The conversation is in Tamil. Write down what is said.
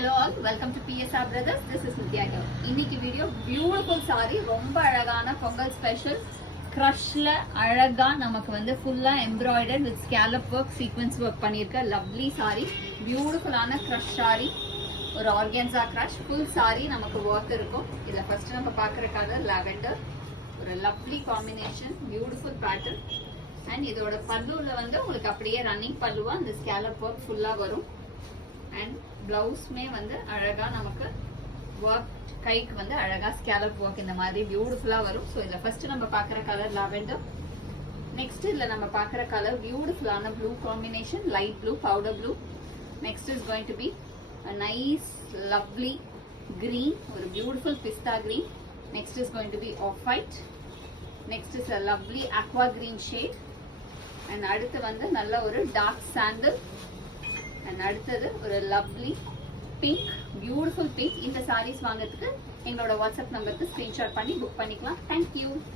Hello all, welcome to PSR Brothers. This is Nitya here. இன்னைக்கு வீடியோ பியூட்டிஃபுல் saree, ரொம்ப அழகான பொங்கல் ஸ்பெஷல் கிரஷ்ல அழகா நமக்கு வந்து ஃபுல்லா embroidered with scallop work sequence work பண்ணியிருக்க லவ்லி saree, பியூட்டிஃபுல்லான கிரஷ் saree, ஒரு ஆர்கன்சா கிரஷ் ஃபுல் saree நமக்கு ஒர்க் இருக்கும். இதுல ஃபர்ஸ்ட் நம்ம பார்க்குற கலர் லாவெண்டர், ஒரு lovely combination, beautiful pattern. And இதோட பல்லுல வந்து உங்களுக்கு அப்படியே ரன்னிங் பல்லுவா அந்த ஸ்கேலப் ஒர்க் ஃபுல்லா வரும். அண்ட் பிளவுஸ்மே வந்து அழகா நமக்கு ஒர்க் கைக்கு வந்து அழகா ஸ்கேலப் ஒர்க் இந்த மாதிரி பியூட்டிஃபுல்லா வரும். ஸோ இதுல ஃபர்ஸ்ட் நம்ம பார்க்குற கலர் லாவெண்டர். நெக்ஸ்ட் இதுல நம்ம பார்க்குற கலர் பியூட்டிஃபுல்லான blue combination, light blue, powder blue. Next is going to be a nice lovely green, ஒரு beautiful pista green. Next is going to be off white. Next is a lovely aqua green shade. And அடுத்து வந்து நல்ல ஒரு dark sandal. And அடுத்தது ஒரு lovely pink, beautiful pink. இந்த sarees வாங்குறதுக்கு எங்களோட வாட்ஸ்அப் நம்பருக்கு ஸ்கிரீன்ஷாட் பண்ணி புக் பண்ணிக்கலாம். Thank you.